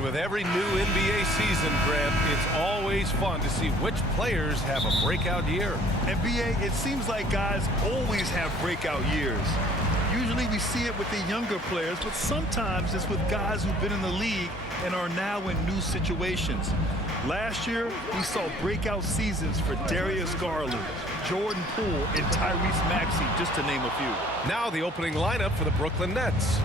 And with every new NBA season, Grant, it's always fun to see which players have a breakout year. NBA, it seems like guys always have breakout years. Usually we see it with the younger players, but sometimes it's with guys who've been in the league and are now in new situations. Last year, we saw breakout seasons for Darius Garland, Jordan Poole, and Tyrese Maxey, just to name a few. Now the opening lineup for the Brooklyn Nets.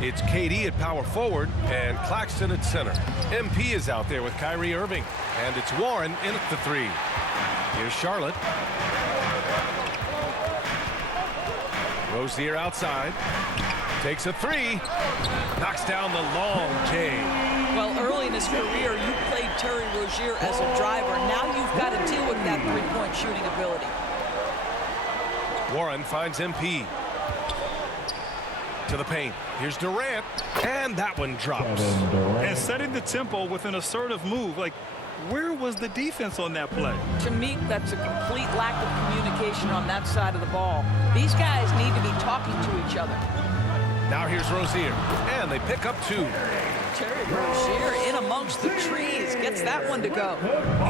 It's KD at power forward and Claxton at center. MP is out there with Kyrie Irving, and it's Warren in at the 3. Here's Charlotte. Rozier outside. Takes a 3. Knocks down the long J. Well, early in his career, you played Terry Rozier as a driver. Now you've got to deal with that three-point shooting ability. Warren finds MP. To the paint. Here's Durant. And that one drops. And setting the tempo with an assertive move. Like, where was the defense on that play? To me, that's a complete lack of communication on that side of the ball. These guys need to be talking to each other. Now here's Rozier. And they pick up 2. Terry Rozier in amongst the trees. Gets that one to go.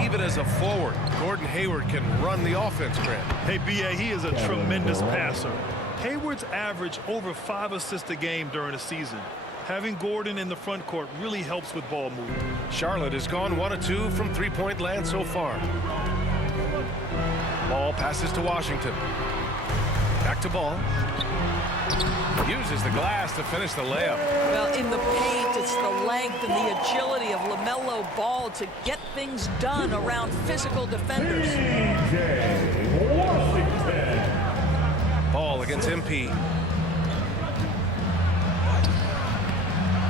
Even as a forward, Gordon Hayward can run the offense, Grant. Hey, B.A., he is a tremendous passer. Hayward's averaged over 5 assists a game during the season. Having Gordon in the front court really helps with ball movement. Charlotte has gone 1 of 2 from three-point land so far. Ball passes to Washington. Back to Ball. Uses the glass to finish the layup. Well, in the paint, it's the length and the agility of LaMelo Ball to get things done around physical defenders. Ball against MP.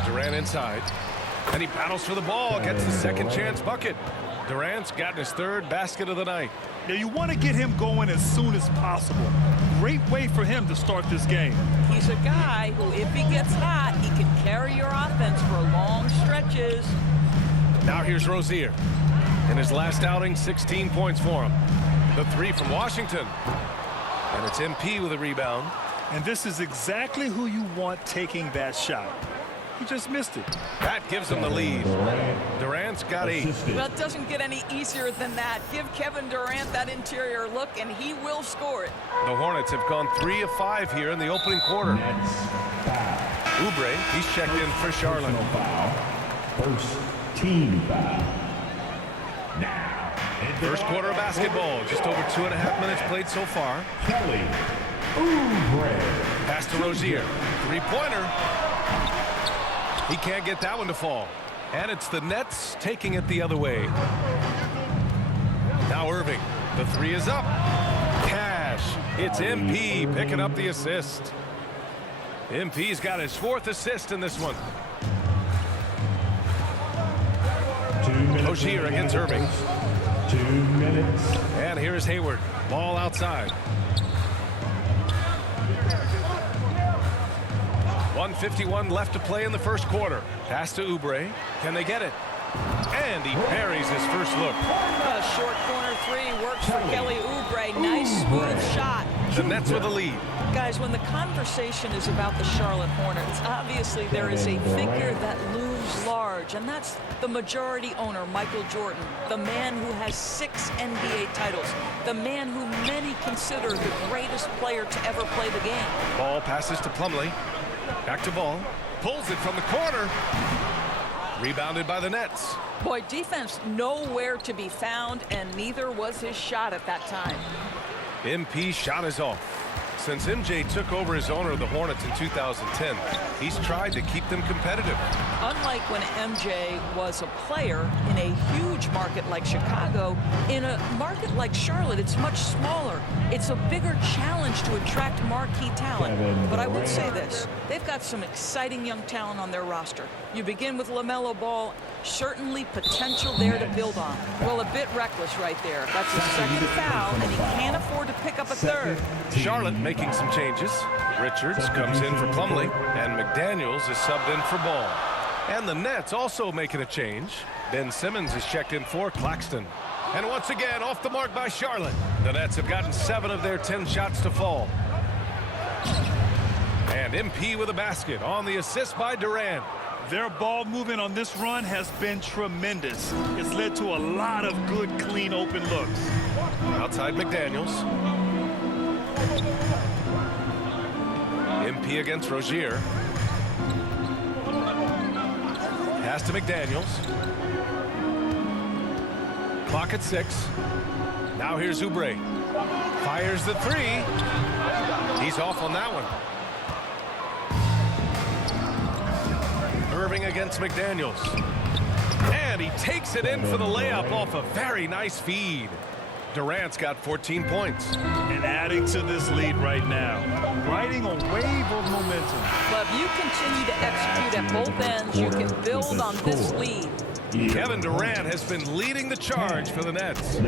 Durant inside. And he battles for the ball. Gets the second chance bucket. Durant's gotten his 3rd basket of the night. Now, you want to get him going as soon as possible. Great way for him to start this game. He's a guy who, if he gets hot, he can carry your offense for long stretches. Now here's Rozier. In his last outing, 16 points for him. The 3 from Washington. And it's MP with a rebound. And this is exactly who you want taking that shot. He just missed it. That gives him the lead. Durant's got 8. Well, it doesn't get any easier than that. Give Kevin Durant that interior look, and he will score it. The Hornets have gone 3 of 5 here in the opening quarter. Oubre, he's checked in for Charlotte. First team foul. First quarter of basketball. Just over 2.5 minutes played so far. Kelly Oubre. Pass to Rozier. 3-pointer. He can't get that one to fall. And it's the Nets taking it the other way. Now Irving. The 3 is up. Cash. It's MP picking up the assist. MP's got his 4th assist in this one. 2 minutes. Rozier against Irving. 2 minutes. And here's Hayward. Ball outside. 1:51 left to play in the first quarter. Pass to Oubre. Can they get it? And he buries his first look. A short corner 3 works for Kelly Oubre. Nice, smooth shot. The Nets with the lead. Guys, when the conversation is about the Charlotte Hornets, obviously there is a figure that looms large, and that's the majority owner, Michael Jordan, the man who has 6 NBA titles, the man who many consider the greatest player to ever play the game. Ball passes to Plumlee. Back to Ball. Pulls it from the corner. Rebounded by the Nets. Boy, defense nowhere to be found, and neither was his shot at that time. MP shot is off. Since MJ took over as owner of the Hornets in 2010, he's tried to keep them competitive. Unlike when MJ was a player in a huge market like Chicago, in a market like Charlotte, it's much smaller. It's a bigger challenge to attract marquee talent. But I would say this, they've got some exciting young talent on their roster. You begin with LaMelo Ball, certainly potential there to build on. Well, a bit reckless right there. That's his 2nd foul, and he can't afford to pick up a 3rd. Charlotte making some changes. Richards comes in for Plumlee, and McDaniels is subbed in for Ball. And the Nets also making a change. Ben Simmons is checked in for Claxton. And once again, off the mark by Charlotte. The Nets have gotten 7 of their 10 shots to fall. And MP with a basket on the assist by Durant. Their ball movement on this run has been tremendous. It's led to a lot of good, clean, open looks. Outside McDaniels. MP against Rozier. Pass to McDaniels. Clock at 6. Now here's Oubre. Fires the 3. He's off on that one. Irving against McDaniels. And he takes it in for the layup off a very nice feed. Durant's got 14 points. And adding to this lead right now. Riding a wave of momentum. But if you continue to execute at both ends, you can build on this lead. Kevin Durant has been leading the charge for the Nets.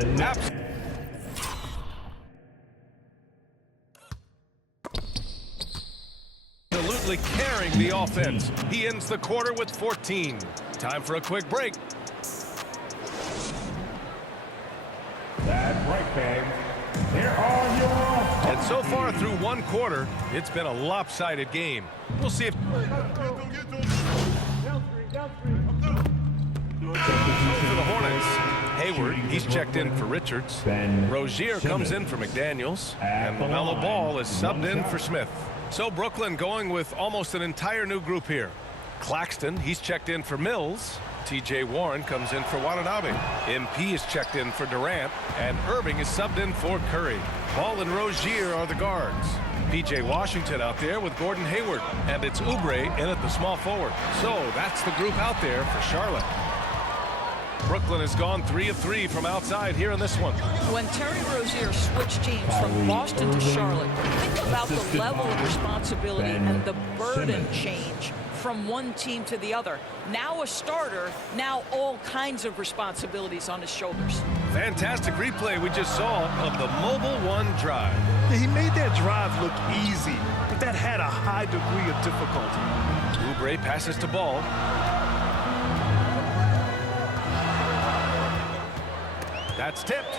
Absolutely carrying the offense. He ends the quarter with 14. Time for a quick break. That's right, fans. Here are your... And so far through one quarter, it's been a lopsided game. We'll see if... For the Hornets, Hayward, he's checked in for Richards. Rozier comes in for McDaniels. And LaMelo Ball is subbed in for Smith. So Brooklyn going with almost an entire new group here. Claxton, he's checked in for Mills. T.J. Warren comes in for Watanabe. MP is checked in for Durant. And Irving is subbed in for Curry. Ball and Rozier are the guards. P.J. Washington out there with Gordon Hayward. And it's Oubre in at the small forward. So that's the group out there for Charlotte. Brooklyn has gone 3 of 3 from outside here in this one. When Terry Rozier switched teams from Boston to Charlotte, think about the level of responsibility and the burden change from one team to the other. Now a starter, now all kinds of responsibilities on his shoulders. Fantastic replay we just saw of the Mobile One drive. He made that drive look easy, but that had a high degree of difficulty. Oubre passes to Ball. That's tipped.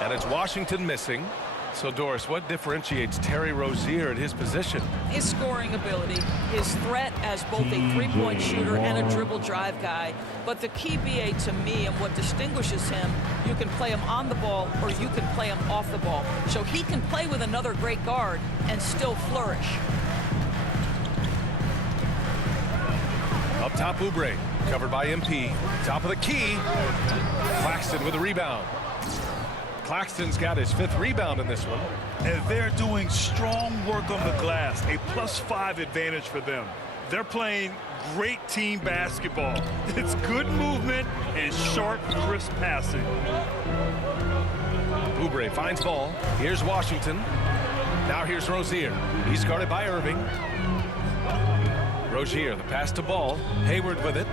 And it's Washington missing. So, Doris, what differentiates Terry Rozier at his position? His scoring ability, his threat as both a three-point shooter and a dribble drive guy. But the key, BA, to me, and what distinguishes him, you can play him on the ball or you can play him off the ball. So he can play with another great guard and still flourish. Up top, Oubre, covered by MP. Top of the key. Claxton with a rebound. Claxton's got his 5th rebound in this one. And they're doing strong work on the glass, a +5 advantage for them. They're playing great team basketball. It's good movement and sharp, crisp passing. Oubre finds Ball. Here's Washington. Now here's Rozier. He's guarded by Irving. Rozier, the pass to Ball. Hayward with it.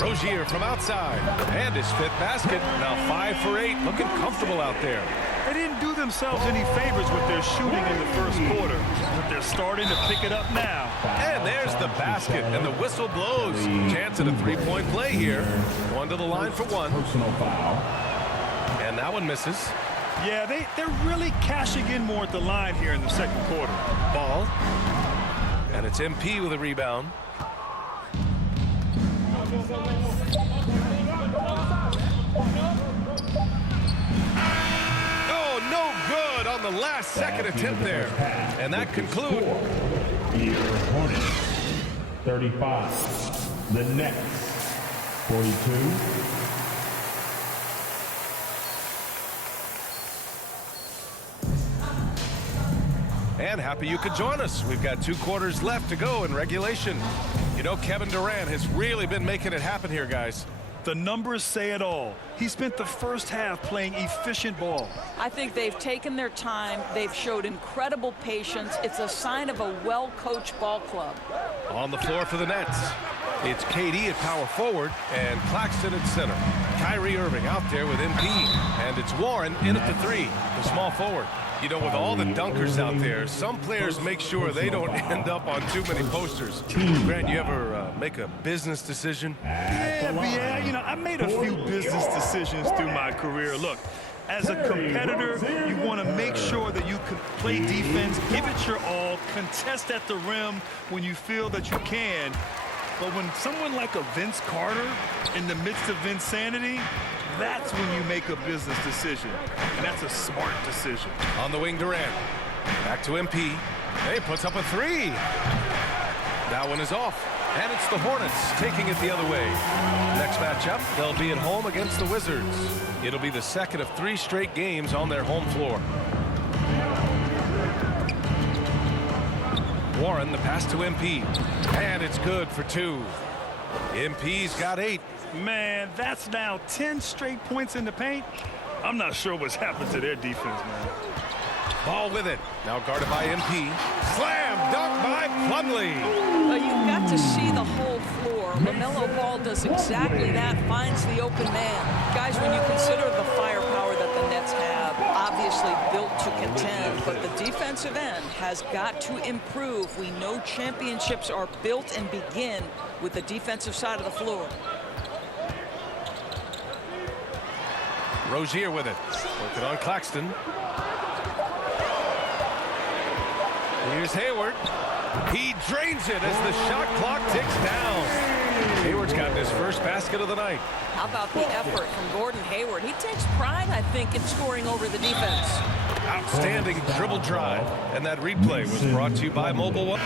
Rozier from outside. And his 5th basket. Now 5 for 8. Looking comfortable out there. They didn't do themselves any favors with their shooting in the first quarter, but they're starting to pick it up now. And there's the basket, and the whistle blows. Chance at a 3-point play here. One to the line for one. Personal foul. And that one misses. Yeah, they're really cashing in more at the line here in the second quarter. Ball. And it's MP with a rebound. Oh, no good on the last second attempt there. And that concludes. Here, Hornets, 35. The Nets, 42. And happy you could join us. We've got 2 quarters left to go in regulation. You know, Kevin Durant has really been making it happen here, guys. The numbers say it all. He spent the first half playing efficient ball. I think they've taken their time. They've showed incredible patience. It's a sign of a well-coached ball club. On the floor for the Nets, it's KD at power forward and Claxton at center. Kyrie Irving out there with MP. And it's Warren in at the 3, the small forward. You know, with all the dunkers out there, some players make sure they don't end up on too many posters. Grant, you ever make a business decision? Yeah, you know, I made a few business decisions through my career. Look, As a competitor, you want to make sure that you can play defense, give it your all, contest at the rim when you feel that you can. But when someone like a Vince Carter in the midst of insanity, that's when you make a business decision. And that's a smart decision. On the wing, Durant. Back to MP. He puts up a three. That one is off. And it's the Hornets taking it the other way. Next matchup, they'll be at home against the Wizards. It'll be the second of 3 straight games on their home floor. Warren, the pass to MP. And it's good for 2. MP's got 8. Man, that's now 10 straight points in the paint. I'm not sure what's happened to their defense, man. Ball with it. Now guarded by MP. Slam dunk by Plumlee. Well, you've got to see the whole floor. LaMelo Ball does exactly that, finds the open man. Guys, when you consider the firepower that the Nets have, obviously built to contend, but the defensive end has got to improve. We know championships are built and begin with the defensive side of the floor. Rozier with it. Working on Claxton. Here's Hayward. He drains it as the shot clock ticks down. Hayward's gotten his first basket of the night. How about the effort from Gordon Hayward? He takes pride, I think, in scoring over the defense. Outstanding dribble drive. And that replay was brought to you by Mobile One.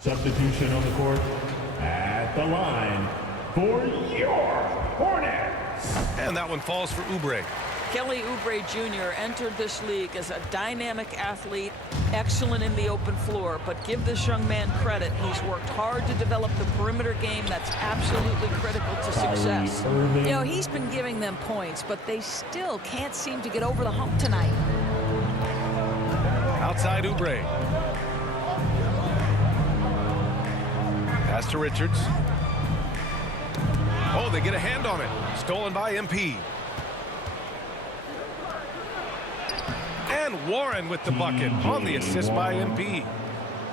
Substitution on the court at the line for your Hornets. And that one falls for Oubre. Kelly Oubre Jr. entered this league as a dynamic athlete, excellent in the open floor, but give this young man credit. He's worked hard to develop the perimeter game that's absolutely critical to success. You know, he's been giving them points, but they still can't seem to get over the hump tonight. Outside Oubre. Pass to Richards. Oh, they get a hand on it. Stolen by MP. And Warren with the bucket on the assist by MP.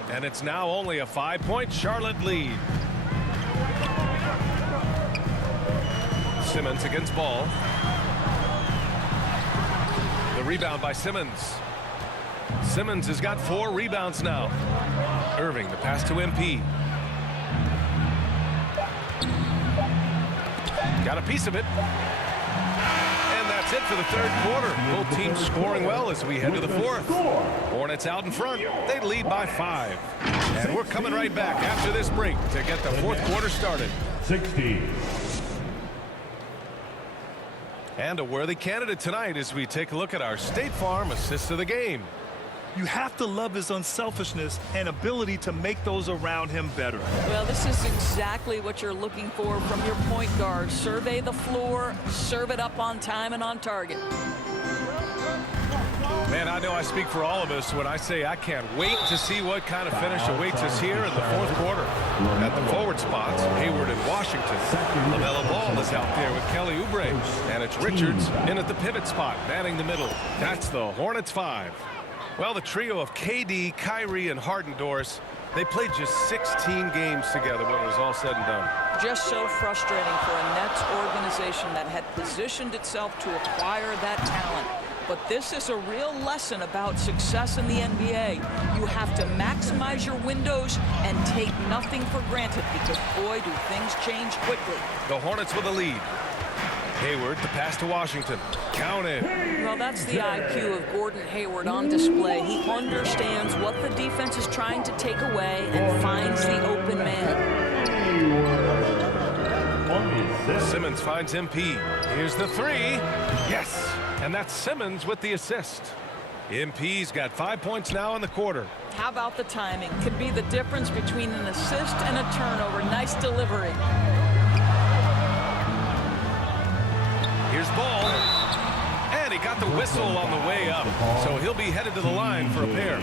And it's now only a 5-point Charlotte lead. Simmons against Ball. The rebound by Simmons. Simmons has got 4 rebounds now. Irving, the pass to MP. Got a piece of it. And that's it for the third quarter. Both teams scoring well as we head to the fourth. Hornets out in front. They lead by 5. And we're coming right back after this break to get the fourth quarter started. 60. And a worthy candidate tonight as we take a look at our State Farm assist of the game. You have to love his unselfishness and ability to make those around him better. Well, this is exactly what you're looking for from your point guard. Survey the floor, serve it up on time and on target. Man, I know I speak for all of us when I say I can't wait to see what kind of finish awaits us here in the fourth quarter. At the forward spots, Hayward and Washington. LaMelo Ball is out there with Kelly Oubre. And it's Richards in at the pivot spot, manning the middle. That's the Hornets 5. Well, the trio of KD, Kyrie, and Harden, Doris, they played just 16 games together when it was all said and done. Just so frustrating for a Nets organization that had positioned itself to acquire that talent. But this is a real lesson about success in the NBA. You have to maximize your windows and take nothing for granted because, boy, do things change quickly. The Hornets with a lead. Hayward, the pass to Washington. Counted. Well, that's the IQ of Gordon Hayward on display. He understands what the defense is trying to take away and finds the open man. Simmons finds MP. Here's the 3. Yes. And that's Simmons with the assist. MP's got 5 points now in the quarter. How about the timing? Could be the difference between an assist and a turnover. Nice delivery. Here's Ball. And he got the whistle on the way up. So he'll be headed to the line for a pair.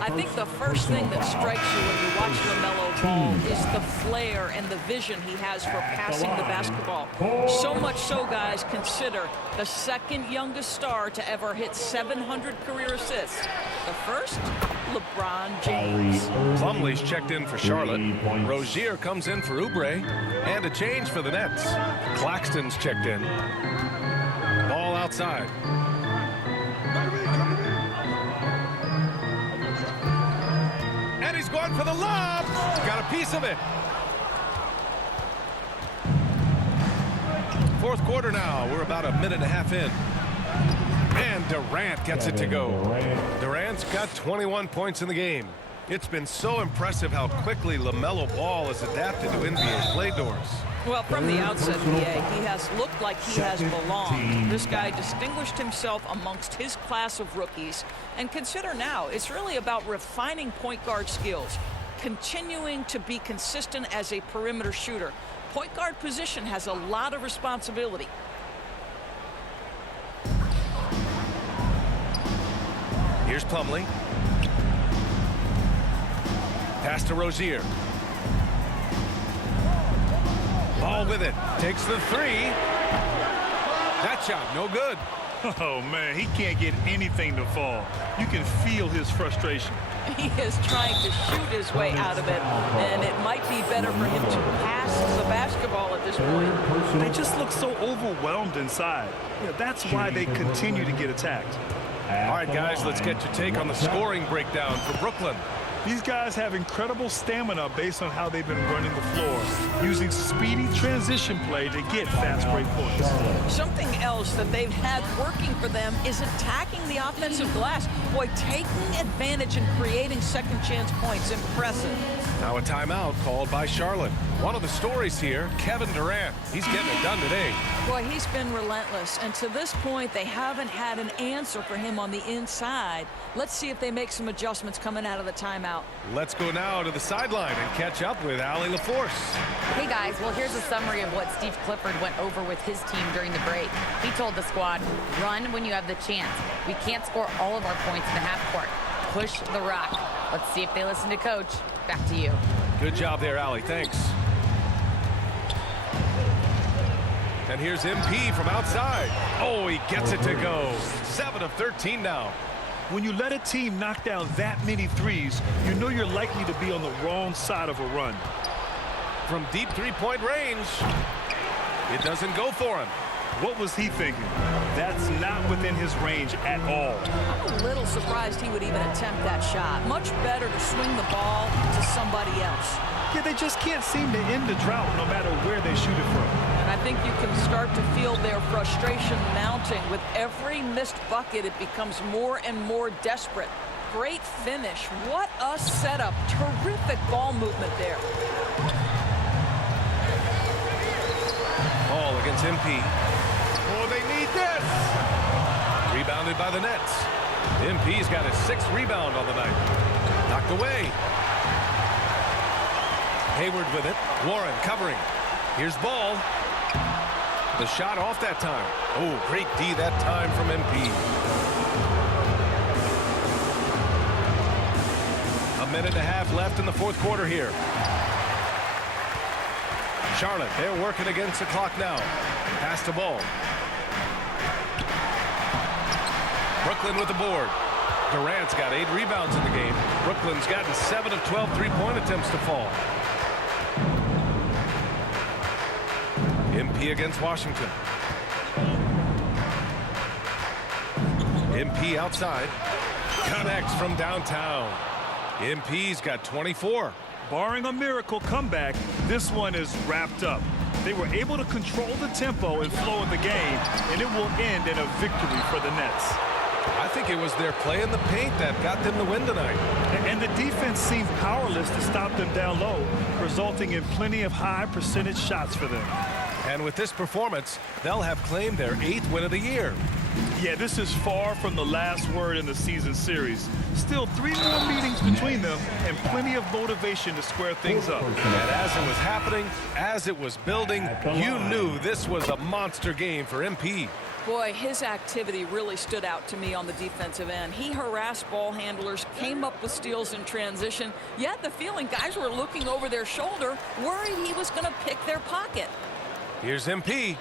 I think the first thing that strikes you when you watch LaMelo Ball is the flair and the vision he has for passing the basketball. So much so, guys, consider the second youngest star to ever hit 700 career assists. The first, LeBron James. Plumlee's checked in for Charlotte. Rozier comes in for Oubre. And a change for the Nets. Claxton's checked in. Ball outside. And he's going for the lob. Got a piece of it. Fourth quarter now. We're about a minute and a half in. And Durant gets it to go. Durant's got 21 points in the game. It's been so impressive how quickly LaMelo Ball has adapted to NBA play doors. Well, from the outset, he has looked like he has belonged. This guy distinguished himself amongst his class of rookies. And consider now, it's really about refining point guard skills, continuing to be consistent as a perimeter shooter. Point guard position has a lot of responsibility. Here's Plumlee. Pass to Rozier. Ball with it. Takes the three. That shot, no good. Oh, man, he can't get anything to fall. You can feel his frustration. He is trying to shoot his way out of it, and it might be better for him to pass the basketball at this point. They just look so overwhelmed inside. Yeah, that's why they continue to get attacked. All right, guys, let's get your take on the scoring breakdown for Brooklyn. These guys have incredible stamina based on how they've been running the floor, using speedy transition play to get fast break points. Something else that they've had working for them is attacking the offensive glass. Boy, taking advantage and creating second chance points. Impressive. Now a timeout called by Charlotte. One of the stories here, Kevin Durant. He's getting it done today. Boy, he's been relentless, and to this point, they haven't had an answer for him on the inside. Let's see if they make some adjustments coming out of the timeout. Let's go now to the sideline and catch up with Allie LaForce. Hey guys, well here's a summary of what Steve Clifford went over with his team during the break. He told the squad, run when you have the chance. We can't score all of our points in the half court. Push the rock. Let's see if they listen to coach. Back to you. Good job there, Allie. Thanks. And here's MP from outside. Oh, he gets it to go. 7 of 13 now. When you let a team knock down that many threes, you know you're likely to be on the wrong side of a run. From deep three-point range, it doesn't go for him. What was he thinking? That's not within his range at all. I'm a little surprised he would even attempt that shot. Much better to swing the ball to somebody else. Yeah, they just can't seem to end the drought no matter where they shoot it from. And I think you can start to feel their frustration mounting. With every missed bucket, it becomes more and more desperate. Great finish. What a setup. Terrific ball movement there. Ball against MP. Oh, they need this. Rebounded by the Nets. MP's got his 6th rebound on the night. Knocked away. Hayward with it. Warren covering. Here's Ball. The shot off that time. Oh, great D that time from MP. A minute and a half left in the fourth quarter here. Charlotte, they're working against the clock now. Pass to Ball. Brooklyn with the board. Durant's got 8 rebounds in the game. Brooklyn's gotten 7 of 12 three-point attempts to fall. MP against Washington. MP outside. Connects from downtown. MP's got 24. Barring a miracle comeback, this one is wrapped up. They were able to control the tempo and flow of the game, and it will end in a victory for the Nets. I think it was their play in the paint that got them the win tonight. And the defense seemed powerless to stop them down low, resulting in plenty of high percentage shots for them. And with this performance, they'll have claimed their 8th win of the year. Yeah, this is far from the last word in the season series. Still 3 more meetings between them and plenty of motivation to square things up. And as it was happening, as it was building, you knew this was a monster game for MP. Boy, his activity really stood out to me on the defensive end. He harassed ball handlers, came up with steals in transition. You had the feeling guys were looking over their shoulder, worried he was going to pick their pocket. Here's MP.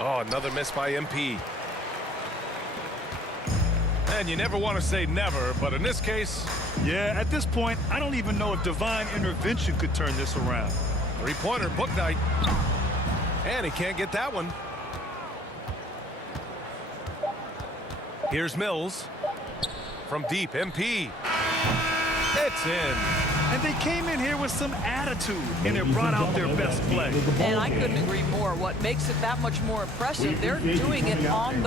Oh, another miss by MP. And you never want to say never, but in this case... Yeah, at this point, I don't even know if divine intervention could turn this around. Three-pointer, Bouknight. And he can't get that one. Here's Mills. From deep, MP. It's in. And they came in here with some attitude, and it brought out their best play. And I couldn't agree more. What makes it that much more impressive, they're doing it on the